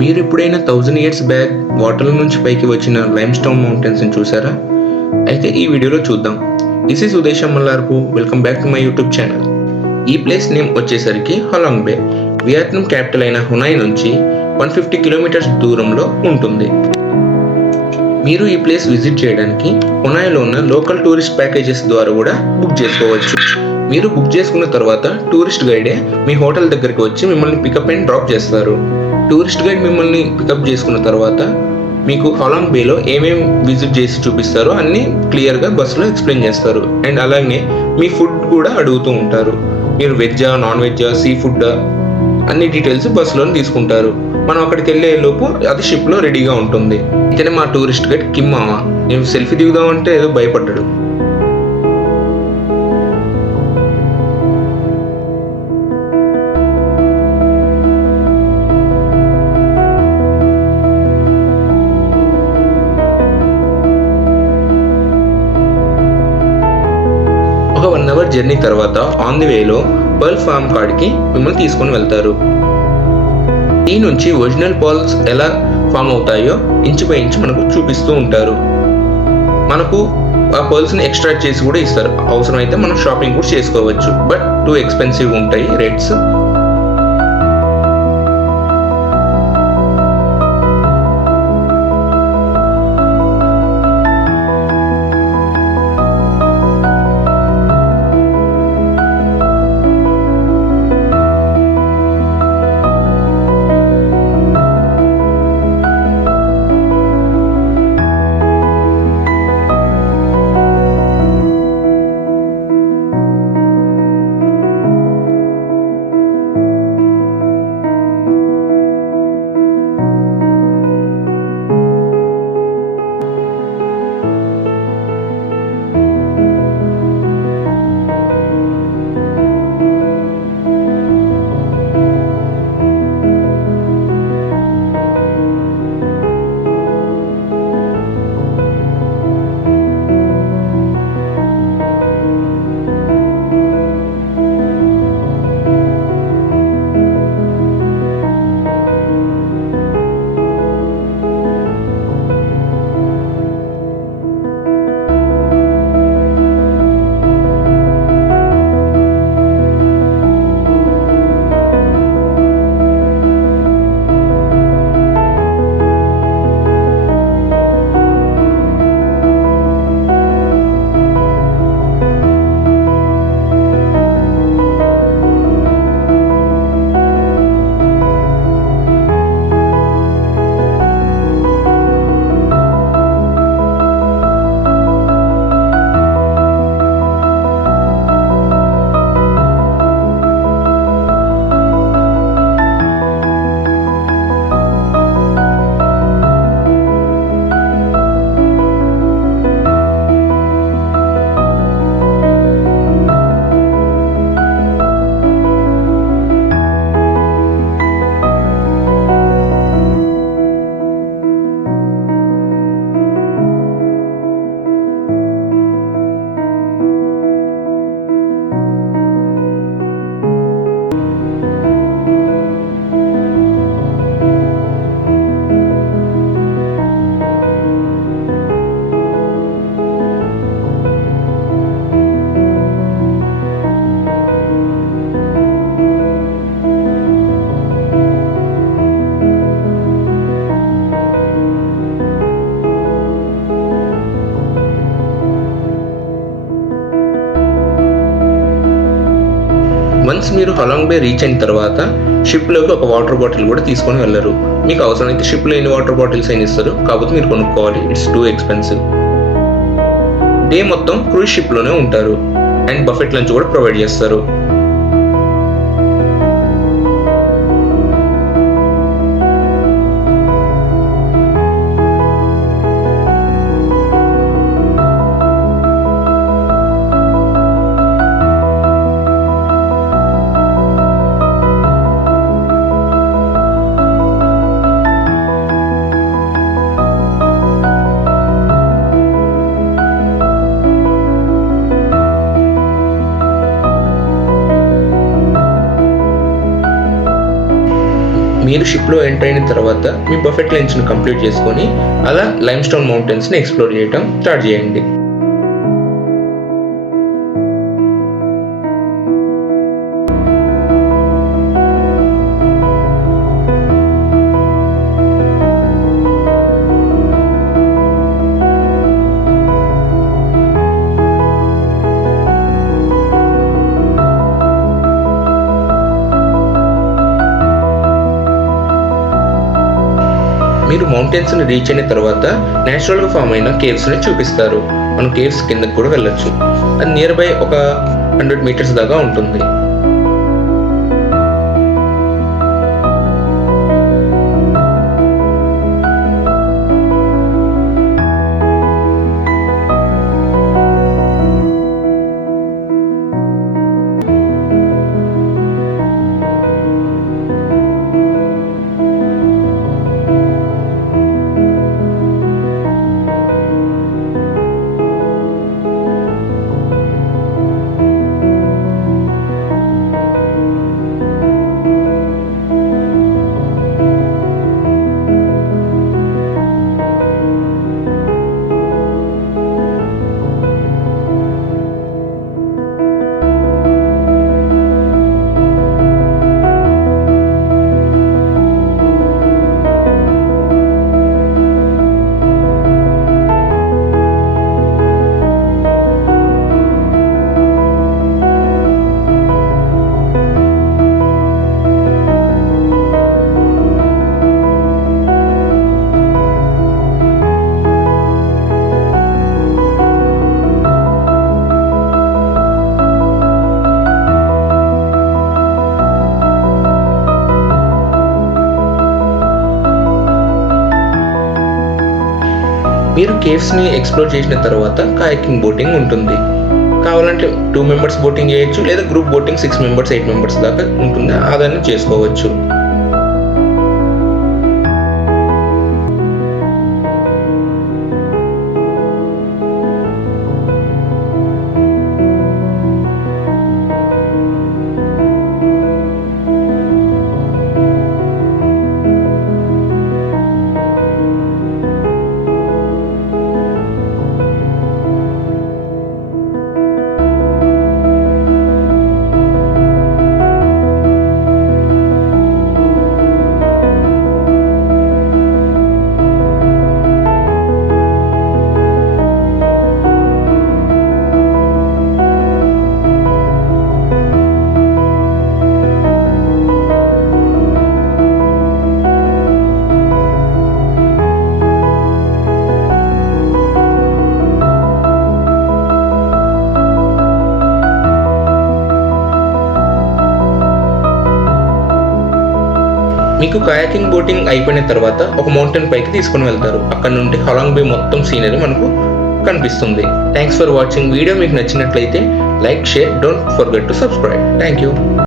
మీరు ఎప్పుడైనా 1000 years back వాటర్ల నుంచి పైకి వచ్చిన లైమ్ స్టోన్ మౌంటైన్స్ని చూసారా? అయితే ఈ వీడియోలో చూద్దాం. దిస్ ఈస్ ఉదేశం మల్లార్పు. Welcome back to my YouTube channel. ఈ ప్లేస్ నేమ్ వచ్చేసరికి హలాంగ్ బే. వియత్నాం క్యాపిటల్ అయిన హునాయ్ నుంచి 150 కిలోమీటర్స్ దూరంలో ఉంటుంది. మీరు ఈ ప్లేస్ విజిట్ చేయడానికి హునాయ్లో ఉన్న లోకల్ టూరిస్ట్ ప్యాకేజెస్ ద్వారా కూడా బుక్ చేసుకోవచ్చు. మీరు బుక్ చేసుకున్న తర్వాత టూరిస్ట్ గైడే మీ హోటల్ దగ్గరికి వచ్చి మిమ్మల్ని పికప్ అండ్ డ్రాప్ చేస్తారు. టూరిస్ట్ గైడ్ మిమ్మల్ని పికప్ చేసుకున్న తర్వాత మీకు హలాంగ్ బేలో ఏమేమి విజిట్ చేసి చూపిస్తారో అన్నీ క్లియర్గా బస్సులో ఎక్స్ప్లెయిన్ చేస్తారు. అండ్ అలాగే మీ ఫుడ్ కూడా అడుగుతూ ఉంటారు. మీరు వెజ్జా, నాన్ వెజ్జా, సీ ఫుడ్డా అన్ని డీటెయిల్స్ బస్సులో తీసుకుంటారు. మనం అక్కడికి వెళ్ళే లోపు అది షిప్లో రెడీగా ఉంటుంది. ఇతనే మా టూరిస్ట్ గైడ్ కిమ్ మామ. నేను సెల్ఫీ దిగుదామంటే ఏదో భయపడ్డాడు. ఒక 1 అవర్ జర్నీ తర్వాత ఆన్ ది వేలో పర్ల్ ఫామ్ కాడికి మిమ్మల్ని తీసుకొని వెళ్తారు. ఈ నుంచి ఒరిజినల్ పర్ల్స్ ఎలా ఫామ్ అవుతాయో ఇంచు బై ఇంచు మనకు చూపిస్తూ ఉంటారు. మనకు ఆ పర్ల్స్ని ఎక్స్ట్రాక్ట్ చేసి కూడా ఇస్తారు. అవసరమైతే మనం షాపింగ్ కూడా చేసుకోవచ్చు. బట్ టూ ఎక్స్పెన్సివ్ ఉంటాయి రేట్స్. వన్స్ మీరు హలాంగ్ బే రీచ్ అయిన తర్వాత షిప్లోకి ఒక వాటర్ బాటిల్ కూడా తీసుకొని వెళ్ళరు. మీకు అవసరమైతే షిప్లో ఎన్ని వాటర్ బాటిల్స్ అయినా ఇస్తారు, కాకపోతే మీరు కొనుక్కోవాలి. It's too expensive. డే మొత్తం క్రూజ్ షిప్లోనే ఉంటారు. అండ్ బఫెట్ లంచ్ కూడా ప్రొవైడ్ చేస్తారు. మీరు షిప్లో ఎంటర్ అయిన తర్వాత మీ బఫెట్ లంచ్ని కంప్లీట్ చేసుకొని అలా లైమ్స్టోన్ మౌంటైన్స్ని ఎక్స్ప్లోర్ చేయడం స్టార్ట్ చేయండి. మీరు మౌంటైన్స్ని రీచ్ అయిన తర్వాత న్యాచురల్గా ఫామ్ అయిన కేవ్స్ని చూపిస్తారు. మనం కేవ్స్ కిందకి కూడా వెళ్ళొచ్చు. అది నియర్ బై ఒక 100 మీటర్స్ దాకా ఉంటుంది. మీరు కేవ్స్ని ఎక్స్ప్లోర్ చేసిన తర్వాత కాయాకింగ్ బోటింగ్ ఉంటుంది. కావాలంటే 2 మెంబర్స్ బోటింగ్ చేయొచ్చు, లేదా గ్రూప్ బోటింగ్ 6 మెంబర్స్ 8 మెంబర్స్ దాకా ఉంటుంది. అదన్నీ చేసుకోవచ్చు. మీకు కయాకింగ్ బోటింగ్ అయిపోయిన తర్వాత ఒక మౌంటైన్ పైకి తీసుకుని వెళ్తారు. అక్కడ నుండి హలాంగ్ బే మొత్తం సీనరీ మనకు కనిపిస్తుంది. Thanks for watching. వీడియో మీకు నచ్చినట్లయితే like, share, don't forget to subscribe. Thank you.